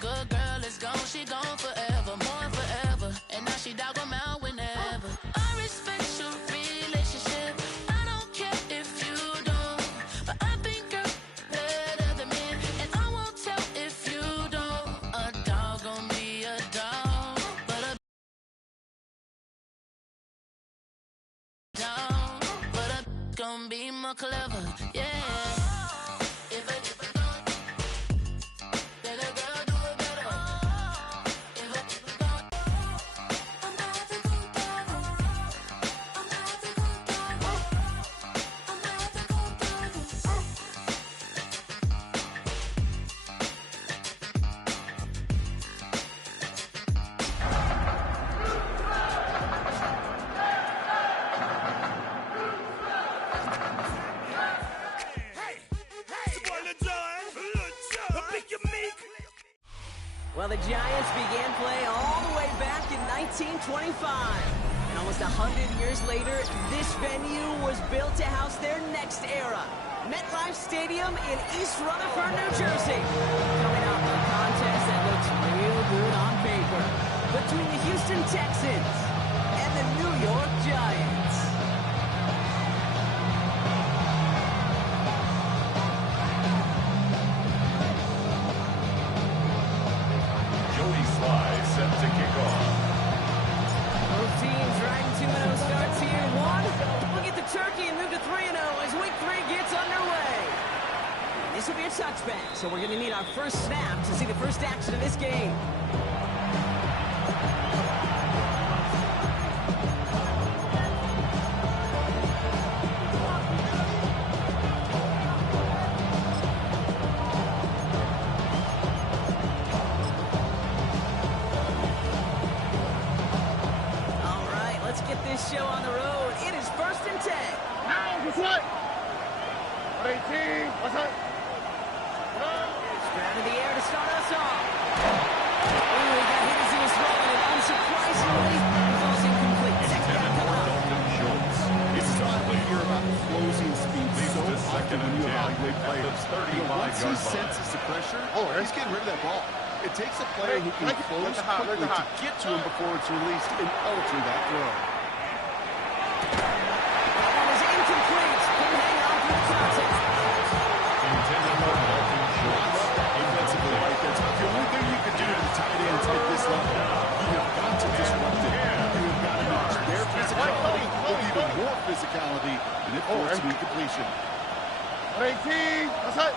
good girl is gone, she gone forever, more forever. And now she dog 'em out whenever. I respect your relationship. I don't care if you don't, but I think you're better than me, and I won't tell if you don't. A dog gon' be a dog, but a dog, but a gon' be more clever, yeah. Well, the Giants began play all the way back in 1925. And almost 100 years later, this venue was built to house their next era. MetLife Stadium in East Rutherford, New Jersey. Coming off a contest that looks real good on paper between the Houston Texans and the New York Giants. Set to kick off. Both teams riding 2-0 starts here. We'll get the turkey and move to 3-0 as week 3 gets underway. And this will be a touchback, so we're going to need our first snap to see the first action of this game. Show on the road. It is 1st and 10. What? 18. What's up? Straight in the air to start us off. Ooh, he got hit as he was throwing it. Unsurprisingly, it falls incomplete. Second down coming up. This is why we hear about closing speed so often when you evaluate players. Once he senses the pressure, he's getting rid of that ball. It takes a player who can close quickly to get to him before it's released and alter that throw. Physicality, and it forced incompletion. 18. What's up?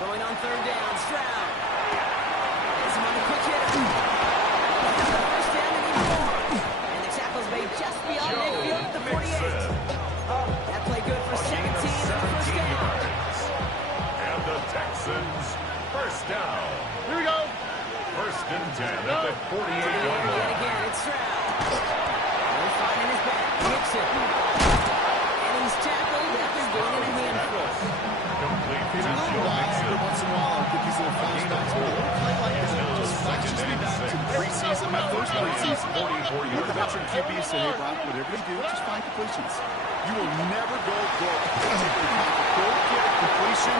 Going on 3rd down, Stroud. There's him on the quick hit. First down and even more. And the tackle's made just beyond midfield at the 48. That play good for 17 on the first down. And the Texans, first down. Here we go. 1st and 10 at the 48-yard line. Yet again, it's Stroud. No fight in his back. Kicks it. And he's tackled after gaining a handful. Complete to Joe Every Mixon. once in a while, I'll get these little flashbacks. But a little play like that just flashes me back to preseason, my first preseason. With the veteran QB said, hey, Brock, whatever you do, just find completions. You will never go broke. Go get a completion.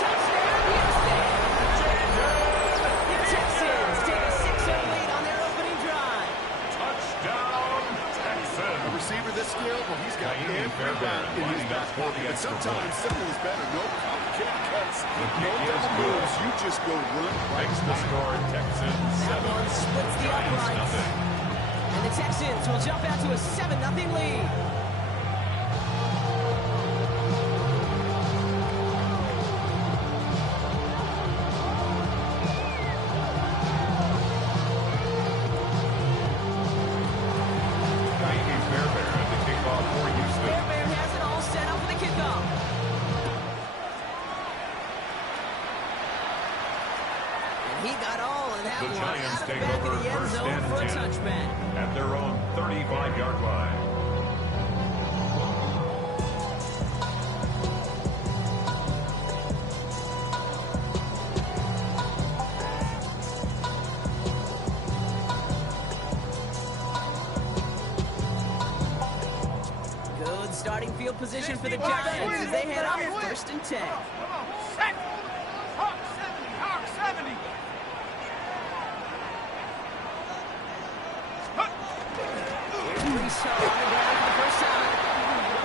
Touchdown, Houston! The Texans take a 6-0 lead on their opening drive. Touchdown, Texans. A receiver this skilled, well, he's got every back in his back pocket. But sometimes simple is better. No complicated cuts, no double moves. You just go run right. Makes the score Texans 7. That one splits the Giants uprights. nothing. And the Texans will jump out to a 7-0 lead. He got all of that The one Giants out of take the back over of the end 1st zone and for a 10 touchback. at their own 35-yard line. Good starting field position for the Giants as they head up 1st and 10. Hawk 70, Hawk 70. Brees Hall on the ground for the first time.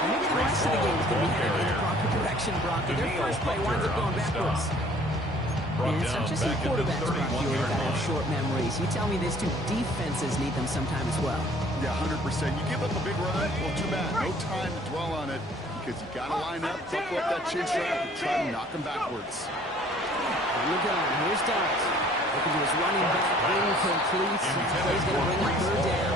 Maybe the rest of the game is going to be headed in the proper direction, Brock, but their first play winds up going backwards. And it's not just the quarterbacks, Brock, you got to have short memories. You tell me this too, defenses need them sometime as well. Yeah, 100%. You give up a big run, well, too bad. No time to dwell on it because you got to line up, buckle up that chin strap, and try to knock them backwards. On the gun, here's Dart. Looking to his running back, incomplete. Play's going to bring up 3rd down.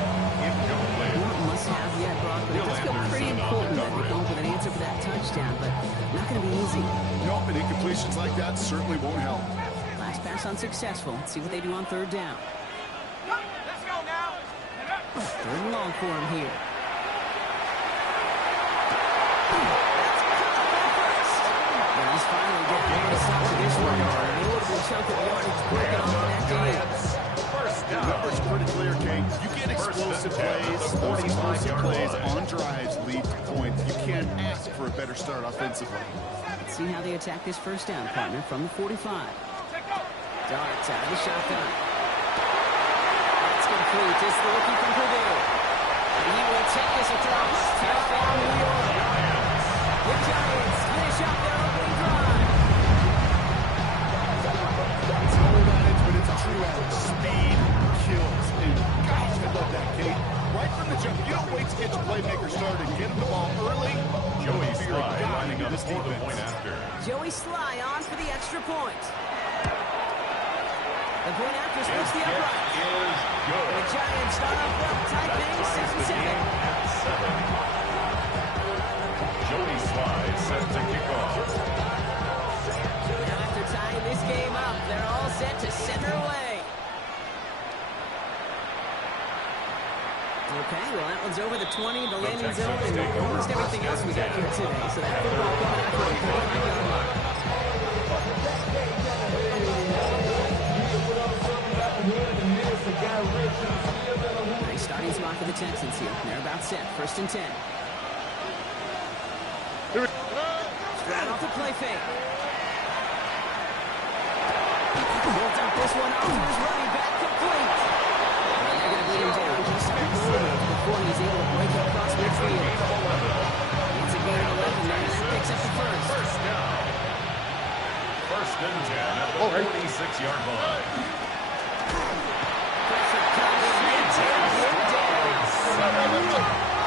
Not must have yet, Brock, but it does feel pretty important that we come up with an answer for that touchdown, but not going to be easy. Nope, and incompletions like that certainly won't help. Last pass unsuccessful. Let's see what they do on 3rd down. Let's go now. 3rd and long for him here. And he's finally getting on the side of this one. A notable chunk of yardage breaking off that game. Numbers pretty clear, Kate. You get explosive plays. Those explosive plays on drives lead to points. You can't ask for a better start offensively. Let's see how they attack this 1st down, partner, from the 45. Darts out of the shotgun. That's complete. It's the rookie from Purdue. And he will take this across. Touchdown, New York. The Giants finish out their opening drive. It's no advantage, but it's a true edge. Speed kills. And gosh, I love that, Kate. Right from the jump, you don't wait to get your playmaker started. Get him the ball early. Joey Sly lining up for the point after. Joey Sly on for the extra point. The point after splits the upright. The Giants start off well, tight thing, 7-7. Joey Sly set to kick off. Now after tying this game up, they're all set to center away. Okay, well that one's over the 20, the landing zone, and almost everything else we got here today. So that football coming out from the 35-yard line. Nice starting spot for the Texans here. They're about set, 1st and 10. Stroud off the play fake. Built up this one out to his running back, complete. And they're going to beat him down just a moment before he's able to break it across midfield. It's a gain of 11 there, and that picks up the first. First down. 1st and 10 at the 46-yard line. Pressure comes, and takes him down.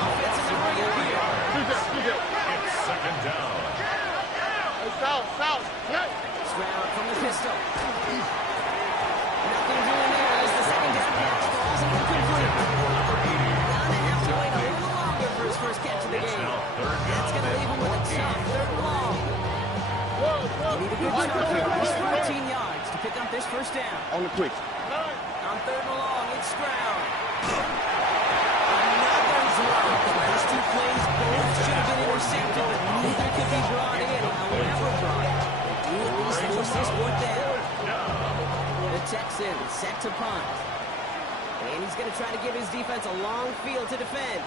Offensive bring up here. It's 2nd down. South. Stroud from the pistol. Nothing doing there as the 2nd down pass falls incomplete. Down and have to wait a little longer for his first catch of the game. That's going to leave him with a tough 3rd and long. They need a good chunk here, at least 14 yards to pick up this 1st down. On the quick. On 3rd and long, it's Stroud. Another drop. The first 2 plays both should have been intercepted, but neither could be brought in. However brought in, they do at least force this one down. The Texans set to punt. And he's going to try to give his defense a long field to defend.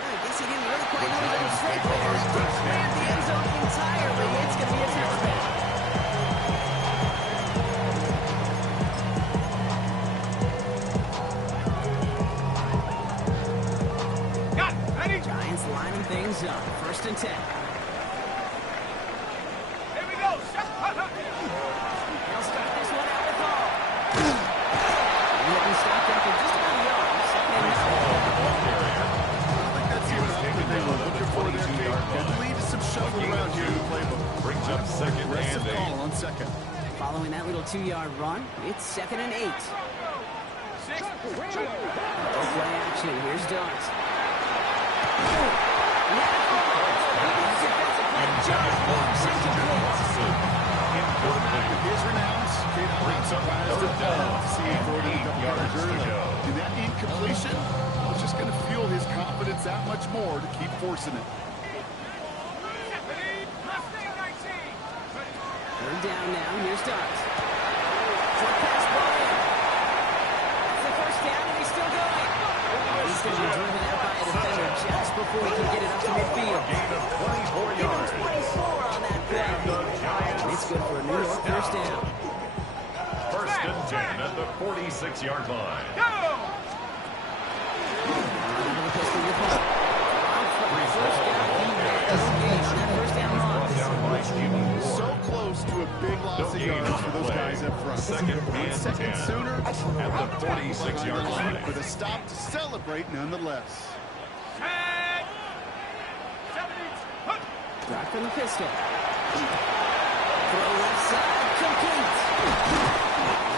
I guess he didn't really quite know he was going to straight there. He cleared the end zone entirely. It's going to be a touchdown. Giants lining things up. 1st and 10. Here we go. They'll start this one out with ball. He'll be stopped after just about a yard. 2nd and 9. That's the amount that they were looking for there, Kate. Could lead to some shuffle around here in the playbook. Brings up 2nd Aggressive and 8. call on 2nd. Following that little 2-yard run, it's 2nd and 8. Play action. Here's Dart. His renounce, Kate, I'm surprised at that. See, 48 yards early. And that completion was just going to fuel his confidence that much more to keep forcing it. Third down now. Here's Dobbs. Short pass ball in. That's the first down, and he's still going. He's going to be driven out by a defender just before he can get it up to midfield. Gain of 24 Give him yards. 24 on that play. And it's good for a New York first down. First and 10 at the 46-yard line. Go! Pistol with ball. First down, he has engaged on that first down loss. Down by Jimmy Ward. So close to a big loss of yards for those guys up front. Second and 10 sooner at the 46-yard line. with a stop to celebrate nonetheless. Set! 70. Hunt! Brock from the pistol. Throw left side, complete.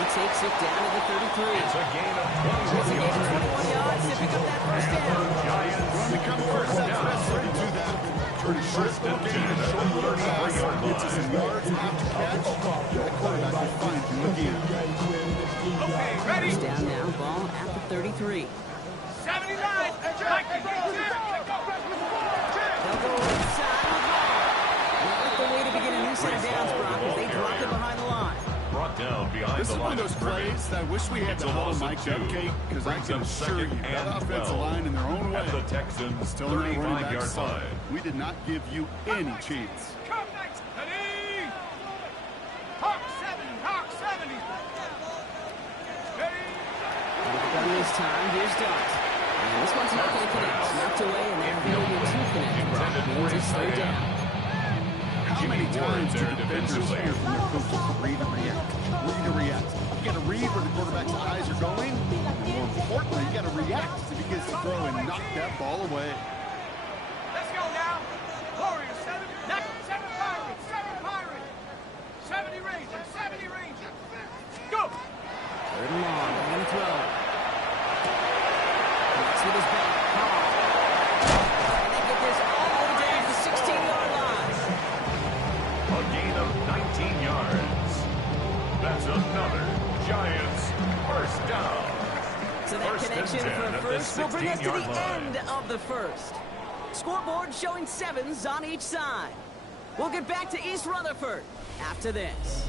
He takes it down to the 33. It's a gain of It's a 21 gain of yards. 21 yards to pick up that first down. Run to come first, that's best way to do that. Pretty short gain, a short 33-yard gets us some yards after catch. The quarterback will find him again. Okay, ready? First down now, ball at the 33. 79. They'll go inside with ball. Not the way to begin a new set of downs, Brock, as they drop it behind the line. Brought down behind This the is one line of those of scrimmage. plays that I wish we had It's the a whole loss of mic'd 2. up, Kate, because I Brings can them assure second you that and offensive 12 line in their own way. at the Texans' Still on that running back 35-yard side. line. We did not give you any chance. Come next. Ready? Hawk 70. Hawk 70. Ready? On this time, here's Dobbs. And this one's not going to connect. Knocked away, and they're failing to connect. Brock means it's third down. How many times do defenders hear from their coaches read and react? Read and react. You got to read where the quarterback's eyes are going, and more importantly, you got to react if he gets to throw and knock that ball away. Let's go now. Warriors 7. Next 7 Pirates. 7 Pirates. 70 Rangers. 70 Rangers. Go. Third and long. They're going to throw. Connects with his back. And they get this all the way down to the 16-yard line. A gain of 19 yards. That's another Giants first down. So that First and connection 10 for a at the first will bring us to the 16-yard line. end of the first. Scoreboard showing 7s on each side. We'll get back to East Rutherford after this.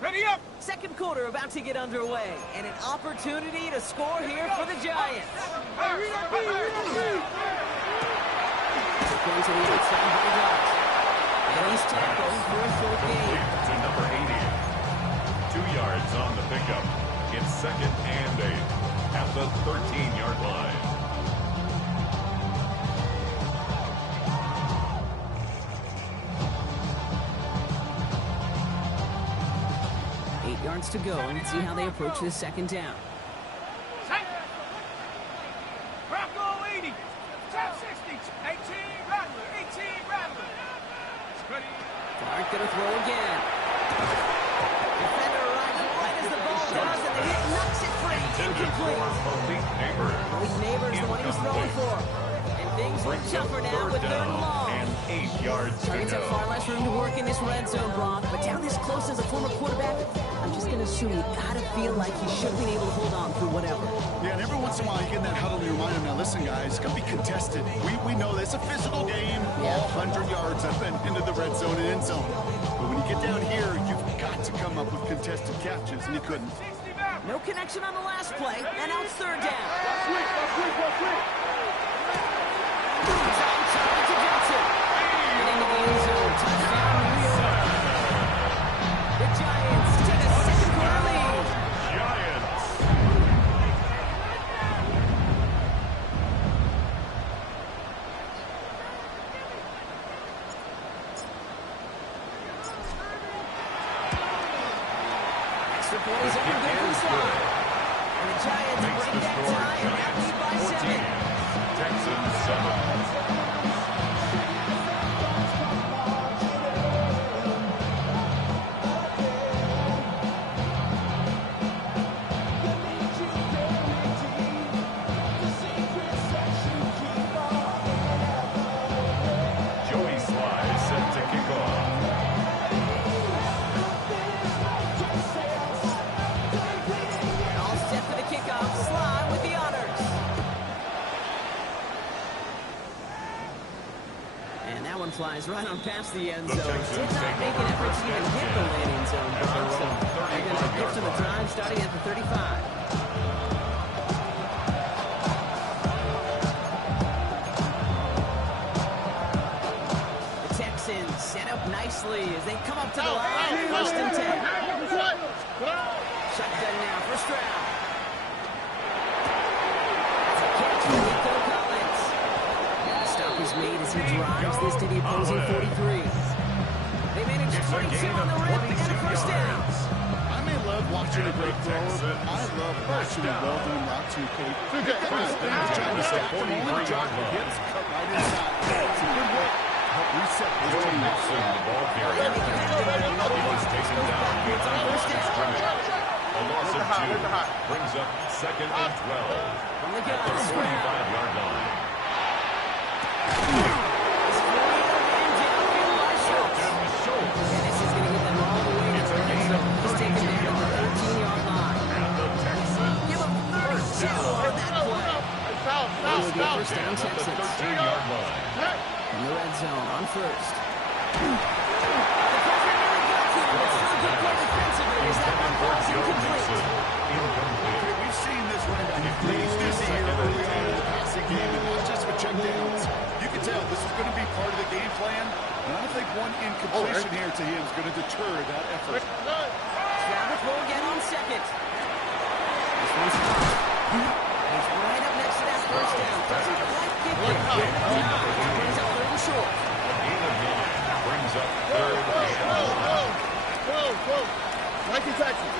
Ready up. Second quarter about to get underway, and an opportunity to score here for the Giants. Ready. Going to the outside by Dobbs. And he's tackled for a short gain. To number 80. 2 yards on the pickup. It's second and 8 at the 13-yard line. To go and see how they approach this second down. Set. Bronco 80. Top 60. 18 Rattler. 18 Rattler. Ready. Clark gonna throw again. Defender arrives right as the ball does, and the hit knocks it free. Incomplete. Malik Neighbors. Malik Neighbors, the one he was throwing for. And things look tougher now with third and long. And 8 yards to Giants have far go. less room to work in this red zone, Brock. But down this close as a former quarterback, I'm just gonna assume you gotta feel like he should have been able to hold on through whatever. Yeah, and every once in a while you get in that huddle and you remind them, now listen guys, it's going to be contested. We know this, a physical game, all 100 yards up and into the red zone and end zone. But when you get down here, you've got to come up with contested catches, and you couldn't. 60 back. No connection on the last play, and now it's third down. Target to Johnson. And into the end zone. Touchdown, New York. The Giants take a second quarter lead. Giants. Extra point is over good for slide. And the Giants Makes break the that score tie and now lead by 7. Texans 7. one flies right on past the end zone. Did not make an effort to even hit the landing zone, Brock. So they're going to give to the drive starting at the 35. Set up nicely as they come up to the line. First and 10. Shotgun now, first round. That's a catch for Nico Collins. And the stop is made as he drives this to the opposing 43. They managed 22 on the rip and a first down. I may love watching a great thrower, but I love watching a well-done route to Kate. Trying to stack them on the drive. The hips cut right inside. It's a good way. Reset this team. The ball carrier. He was taken down behind the line of scrimmage. A loss of 2 brings up 2nd and 12 at the 45-yard line. And this is going to get them all the way to the red zone. He's taken down the 13-yard line. And the Texans Give him 32 on that play. It will be a first down, at the Texans. 13-yard line. In the red zone on first. The pressure really got to him. It's still a good play defensively as that one falls incomplete. We've seen this running back please this year early on in the passing game, and not just with checkdowns. You can tell this is going to be part of the game plan, and I don't think one incompletion here to him is going to deter that effort. Travis will again on second. This one's caught. He's right up next to that first down. Doesn't quite get there. Brings up third and short. A gain of 9 brings up 3rd and 11. Mikey Texas.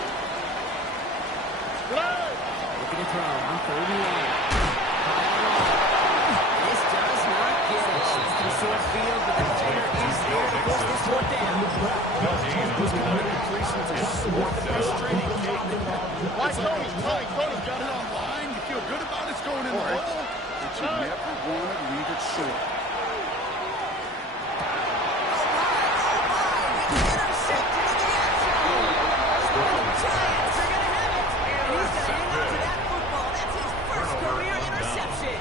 Looking to throw on 3rd and 1. This does not get it. It's in short field, but the defender is there to push this one down. Those kind of completions are so frustrating. Tony's got it on line. You feel good about it's going in the hole, but you never want to leave it short. Intercepted in the end zone. The Giants are going to have it. And he's going to hang on to that football. That's his first career interception.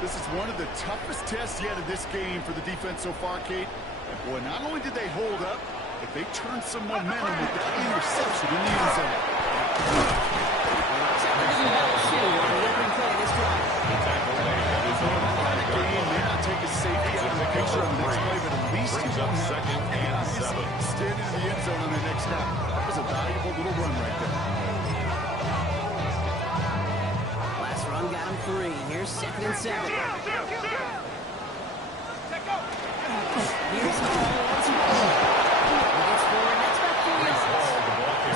This is one of the toughest tests yet in this game for the defense so far, Kate. And boy, not only did they hold up, but they turned some momentum with the interception in the end zone. Take a safety out of the picture on the next play, but at least he won't have 2nd and 7. Stand into the end zone on the next stop. That was a valuable little run right there. Last run got him 3. Here's 2nd and 7. Here's Hall once more. He gets forward, that's about 4 yards.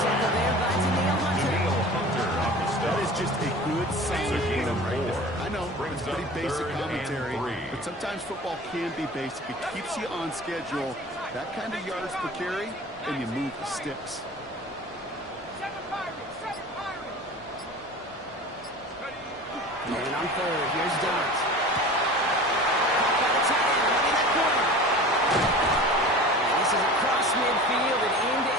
Tackle there by Danielle Hunter. That is just a good solid gain of right 4. there. I know, Brings it's pretty up basic 3rd and commentary, 3. but sometimes football can be basic. It keeps you on schedule, that kind of yards per carry, and you move the sticks. 7 Pirates! 7 Pirates! And on 3rd, here's Dart. Caught by the tight end, running that corner. And this is across midfield and into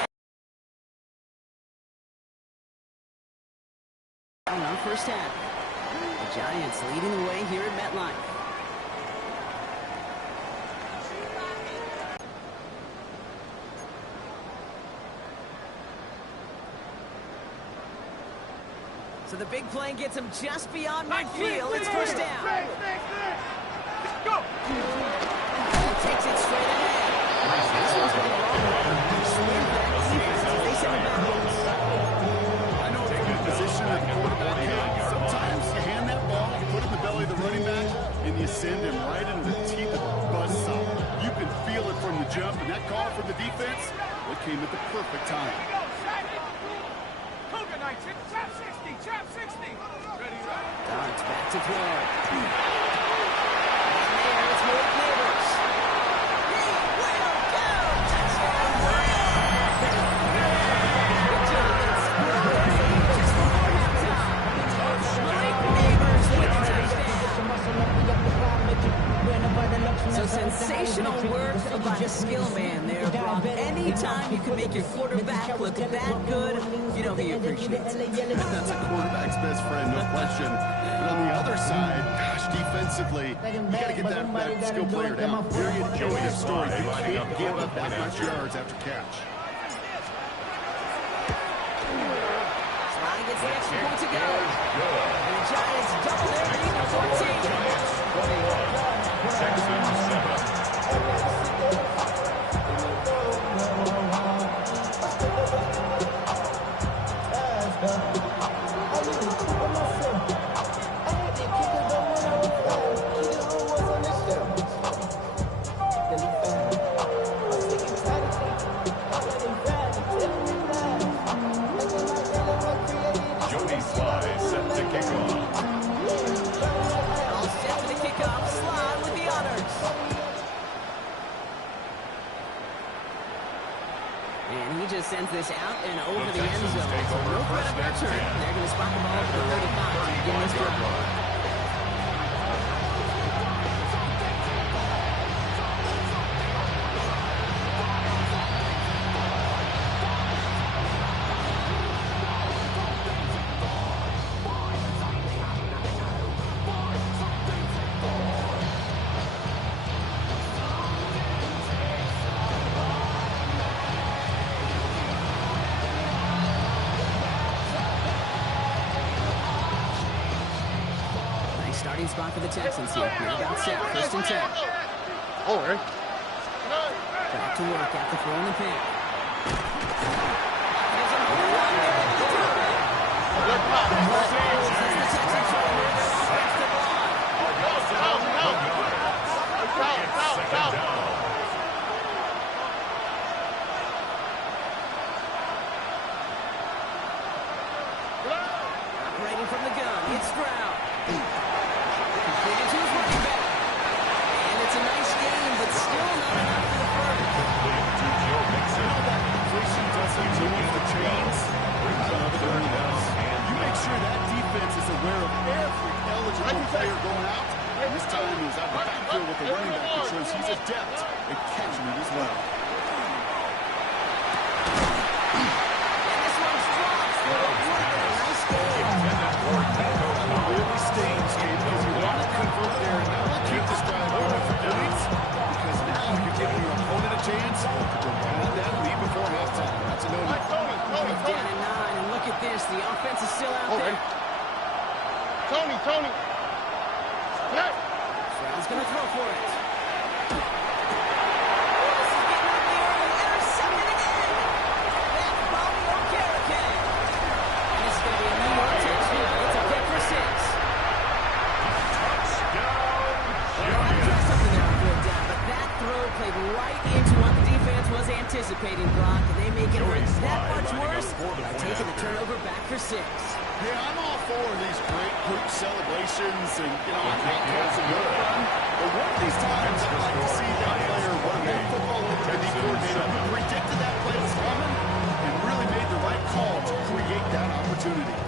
on first half. The Giants leading the way here at MetLife. So the big play gets him just beyond midfield. It's first down. Go! And takes it straight ahead. This one's going the wrong way. Swing back defense as they send it backwards. I know it's a good position at the quarterback. Sometimes you hand that ball, you put it in the belly of the running back, and you send him right into the teeth of the buzzsaw. You can feel it from the jump, and that call from the defense, it came at the perfect time. Cougar 19, trap 60, trap 60. Ready, right? Darts back to throw. And there, it's Malik Neighbors. He will go! Touchdown, Browns! The Giants score just before halftime. Malik Neighbors with the touchdown. So sensational work by the skill man there, Brock. Anytime you can make your quarterback look that good, you know he appreciates it. That's a quarterback's best friend, no question. But on the other side, gosh, defensively, You got to get that skill player down. Period. Joey story. You can't give up that much yards after catch. Slide gets the extra point to go. And the Giants double their lead to 14. Giants 21, Texans 7. Jody Sly set to kick off. All set for the kickoff. Slide with the honors. And he just sends this out and over the end zone. So no threat of return. They're going to spot the ball for the 35 to begin this drive. Starting spot for the Texans here. They're about set. First and 10. All right. Back to work after throwing the pick. Operating from the gun. It's Stroud. Completed to his running back. And it's a nice game, but still not enough for the first. To Joe Mixon. That completion doesn't move the chains. Brings up third down. You make sure that defense is aware of every eligible player going out. And this time he's out of the backfield with the running back that shows he's adept at catching it as well. And this one's dropped. Nice game. Really stings here because you want to convert there and now keep this drive going for points because now you're giving your opponent a chance to round that lead before halftime. That's a no-no. Down at 9, and look at this. The offense is still out there. Tony. Stroud's going to throw for it. This is getting up the early. Intercepted again. That's Bobby Okereke. And this is going to be a New York touchdown. It's a pick for 6. Something there on third down, but that throw played right into what the defense was anticipating, Brock. And they make it look that much worse by taking the turnover back for 6. Hey, I'm all for these great group celebrations and, I'm not causing no fun. But one of these times, I'd like to see that player run that football over to the coordinator who predicted that play was coming and really made the right call to create that opportunity.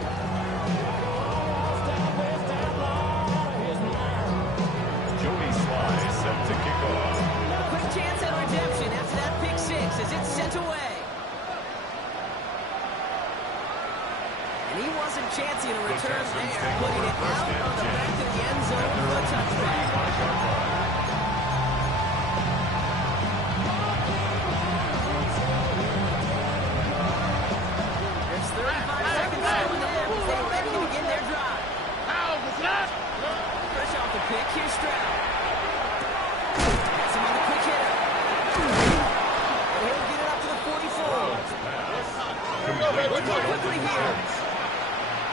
Jody Sly set to kick off. A quick chance at redemption after that pick 6 as it's sent away. And he wasn't chancing a return there, putting it out on the back of the end zone for a touchback. There's 35 seconds left in there as they ready to begin their drive. Fresh off the pick, here's Stroud. Has him on the quick hitter. And he'll get it up to the 44. Look quickly here.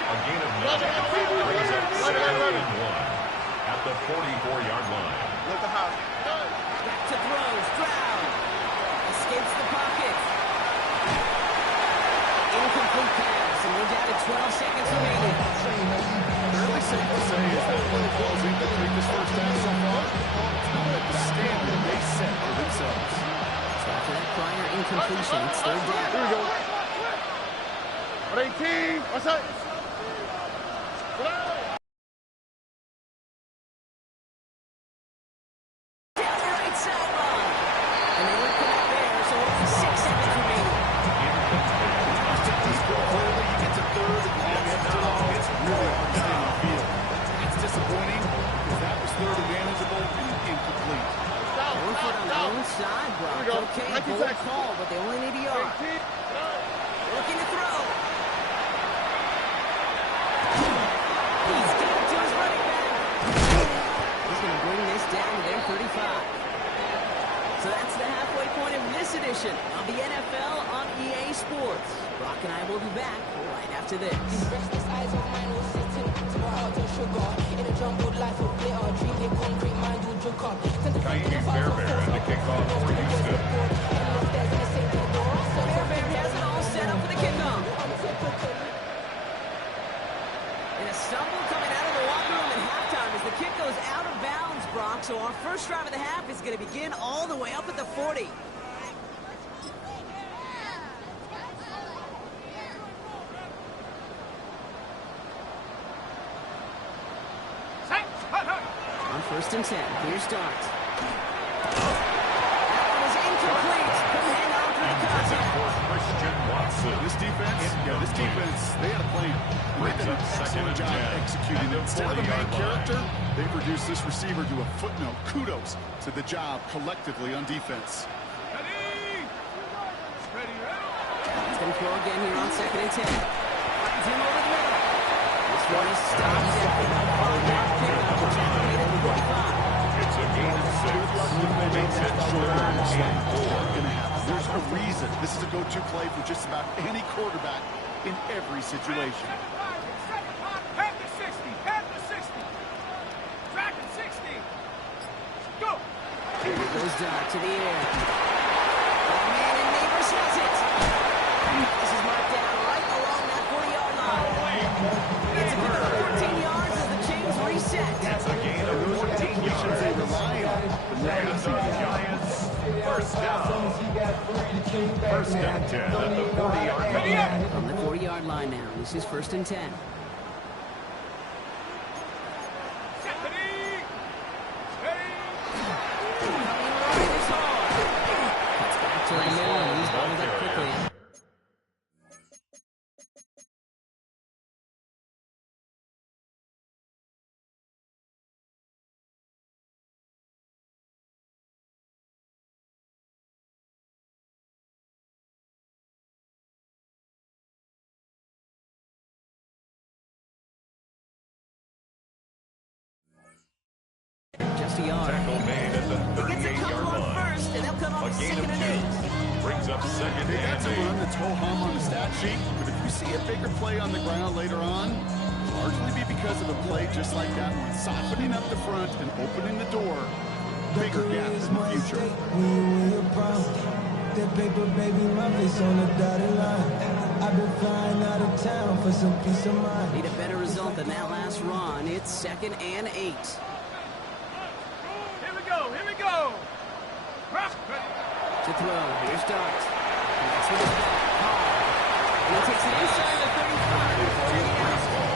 A gain of 9 brings up 2nd and 1 at the 44-yard line. Back to throw. Stroud escapes the pocket. Incomplete pass, and we're down to 12 seconds remaining. Early safe to say is that play falls incomplete this first half so far. It's not at the standard they set for themselves. So after that prior incompletion, it's third down. Here we go. 18, what's up? Down the right sideline. And they look up there, so only 6 seconds remaining. Clearly, you get to third and long it's really hard to stay on the field. That's disappointing because that was third advantage inside, Brock. Okay, bold call, but they only need a yard. Looking to throw. He's got it to his running back. He's going to bring this down to their 35. So that's the halfway point of this edition of the NFL on EA Sports. Brock and I will be back right after this. Restless eyes of mine will sit to my heart and sugar. In a jumbled life of glitter, dreaming concrete mind will joke up. Ka'imi Fairbairn in the kickoff for Houston. Fairbairn has it all set up for the kickoff. And a stumble coming out of the locker room at halftime as the kick goes out of bounds, Brock. So our first drive of the half is going to begin all the way up at the 40. On 1st and 10, here's Starks. That one is incomplete. Couldn't hang on through the contact. For Christian Watson. This defense, they had a plan. They did an excellent job executing it. Instead of a main character, they reduced this receiver to a footnote. Kudos to the job collectively on defense. He's going to throw again here on 2nd and 10. Finds him over the middle. This one is stopped and followed down pickup, which has made it to 45. It's a gain of 6. Makes it 3rd and 4. There's a reason this is a go-to play for just about any quarterback in every situation. Head to 60. Head to 60. Track at 60. Go. Here goes Dart to the air. Oh, man, and Neighbors has it. This is marked down right along that 40-yard line. It's a good 14 yards as the chains reset. It's a gain of 14 yards. They rely on And the Giants, first down. 1st and 10 at the 40-yard line. From the 40-yard line now, this is 1st and 10. To the middle, and he's balled up quickly. Just a yard. Tackle made at the He gets a couple 38-yard on line. first, and they'll come A off gain of 2nd and 8. 2. Brings up 2nd They got and to run 8. the toe hum on the stat sheet, but if we see a bigger play on the ground later on, it'll largely be because of a play just like that one, softening up the front and opening the door. Bigger gaps in the future. That paper, baby, my face on the dotted line. I've been flying out of town for some peace of mind. Need a better result than that last run. It's 2nd and 8. Here we go. Here we go. To throw, here's Dart. That's with his back, Hall. And he takes it inside the 35 before he gets out.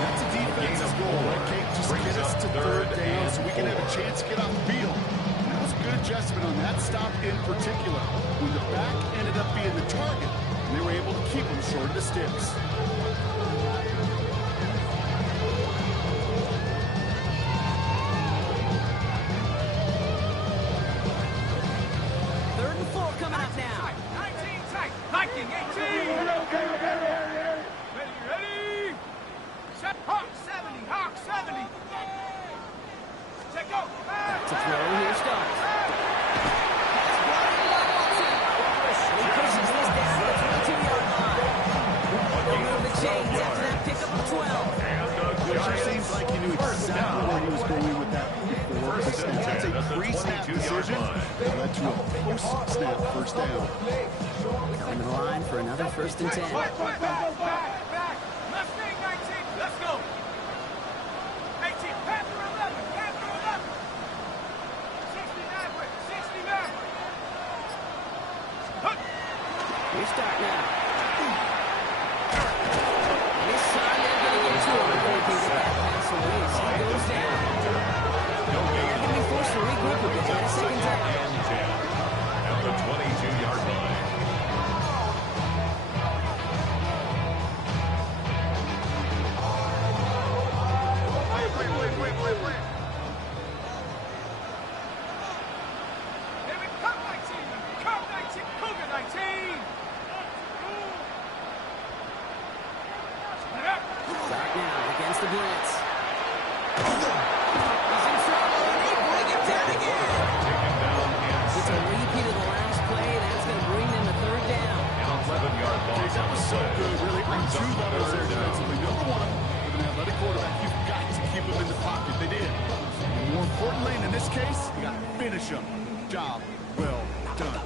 That's a defensive goal, right, Kate? Just get us to 3rd down so we can have a chance to get off the field. And that was a good adjustment on that stop in particular, when the back ended up being the target, and they were able to keep him short of the sticks. Viking 18. Ready? Set. Hawk 70. Hawk 70. Check go. To throw, here starts. Pass brought in by Watson. He pushes this down to the 22-yard line. They'll move the chains after that pickup of 12. It seems like he knew exactly where he was going with that before the snap. That's a pre-snap decision that led to a post-snap first down. On the line for another 1st and 10. Back. Mustang 19. Let's go. 18. Panther 11. Panther 11. 60 Maverick. 60 Maverick. Here start now. This time they're going to get to him before he can get that pass away as he goes down. They're going to be forced to regroup a bit on a 2nd down. At the 22-yard line. Wait. brings up levels there third down. defensively. Number one, with an athletic quarterback, you've got to keep him in the pocket. They did. And more importantly, and in this case, you got to finish him. Job well done.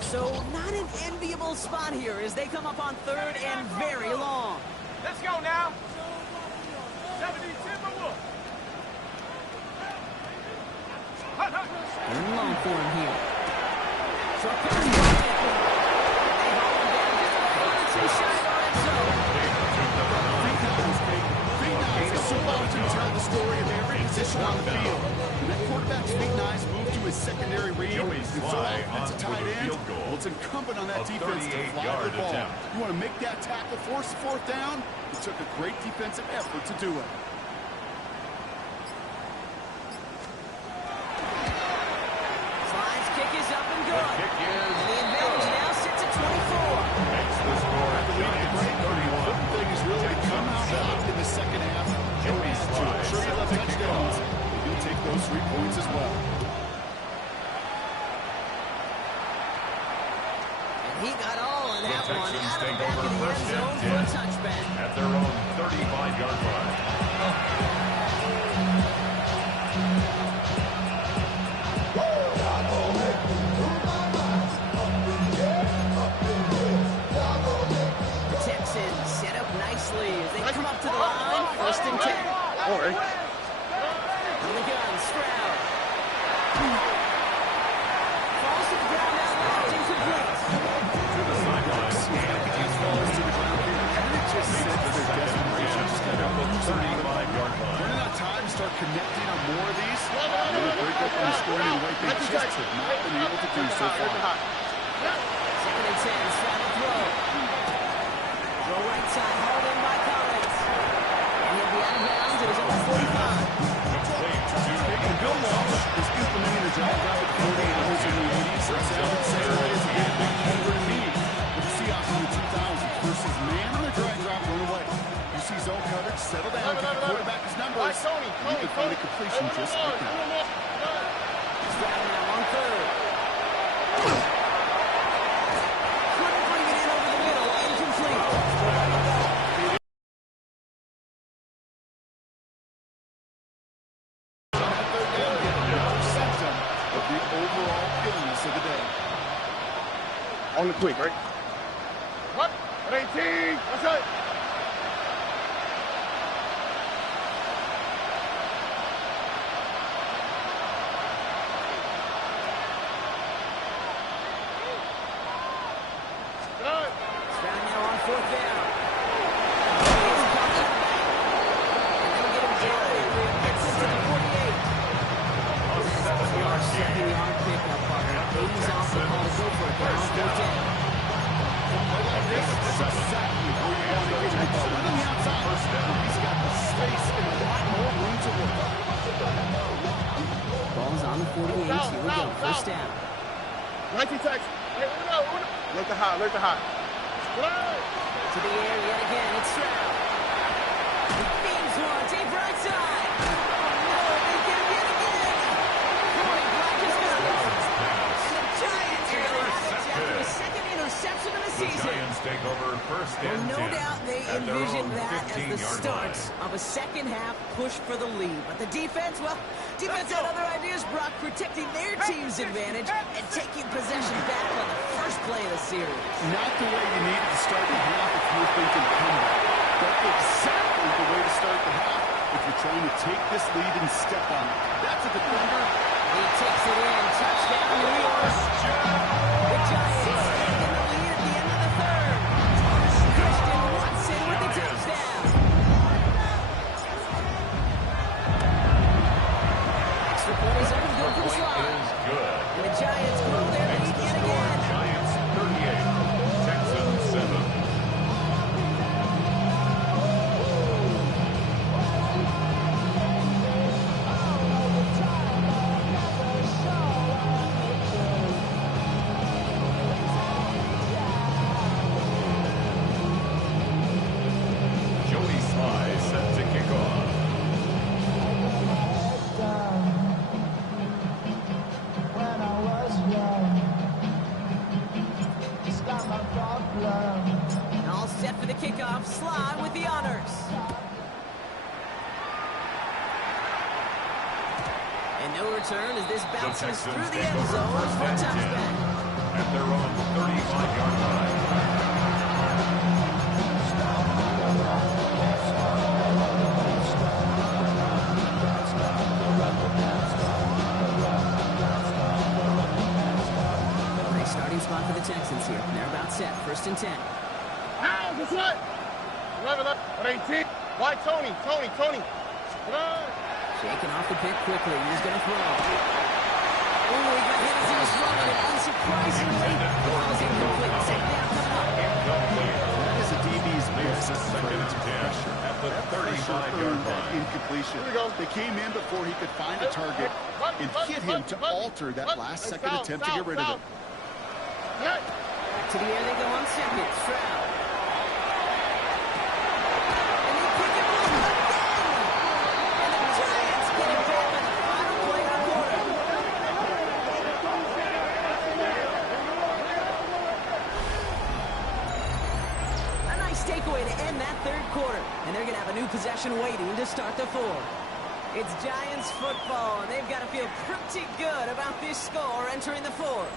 So not an enviable spot here as they come up on third and very long. Let's go now. 70 Timberwolves. They're in long for him here. Short pass. They haul him down just a foot or two shy of our end zone. Tell the story of every position on the field. When that quarterback's feet and eyes move to his secondary read, and so it's a tight end, well, it's incumbent on that defense to fly the ball. You want to make that tackle, force the fourth down? It took a great defensive effort to do it. Slide's kick is up and good. Kick is The advantage now sits at 24. makes the score Giants 31. Thing is really to come out hot in the second half. Joey Slides Sure, you love to kick touchdowns. off. You take those 3 points as well. And he got all of that one Texans out of the take back over of the first end and zone for a 10. touchback. At their own 35-yard line. The Texans set up nicely as they come up to the line. First and 10. On the gun, Stroud. Falls to the ground out left, incomplete. To the sidelines. As far as to the ground here, and it just sets their desperation. Just kind of At the 35-yard line. running out of time to start connecting on more of these. Really break up on the scoring in a way they just have not been able to do so far. Second and 10, Stroud to throw. Throw right side, hauled in by Collins. And he'll be out of bounds. It was at the 45. Complete to And Bill Walsh is implementing a drag route with 40 hours in the 80s. It sounded the same way as it did back over in me with the Seahawks in the 2000s versus man on a drag drop run away. You see zone coverage, settle down, give the quarterback his numbers, and you can find a completion just like that. Stroud now on third. Couldn't bring it in over the middle. Incomplete. Symptom of the overall illness of the day. On the quick, right? What? 18. What's up? Stroud now on fourth down. He's coming back. And they'll get him down after he gets into the 48. Second-yard pickup, partner. 80's off the call to go for it down. Fourth down. This is exactly where you want to get the ball. On the outside, he's got the space and a lot more room to work. Ball's on the 48. Here we go. First down. 19 tax. Look the hot, look the hot. To the air yet again. It's Stroud. He beams one. Deep right side. Oh, no. They get him yet again. Corey Black is going to go. And the Giants are going to have it after the second interception of the The season. Giants take over first Well, and 10. no doubt they at their envisioned own that as the 15-yard start line. of a second-half push for the lead. But the defense, well, defense had other ideas, Brock, protecting their team's advantage and taking possession back on the first play of the series. Not the way you needed to start the half if you were thinking comeback, but exactly the way to start the half if you're trying to take this lead and step on it. That's a defender. He takes it in. Touchdown, New York. The Giants taking the lead at the end of the third. Christian Watson with the touchdown. Extra point is up and good for the slot. Is good. And the Giants grow their Makes lead the yet score again. Giants 38, Texans 7. And no return as this The bounces Texans through the take end over zone first for a and 10 touchback. at their own 35-yard line. Nice starting spot for the Texans here. They're about set. First and 10. How? What's what? 11, 18. Why Tony? Tony. Come on. Shaking off the pick quickly. He's going to throw. Oh, he got hit as he was throwing it. Unsurprisingly, the ball's incomplete. Second down coming up. That is a DB's best Second and 10 at the 35-yard line. incompletion. They came in before he could find a target and hit him to alter that last second attempt to get rid of it. Back to the air they go on second. Stroud. And they pick him up again. And the Giants get it back on the final play of the quarter. A nice takeaway to end that third quarter. And they're going to have a new possession waiting to start the fourth. It's Giants football, and they've got to feel pretty good about this score entering the fourth.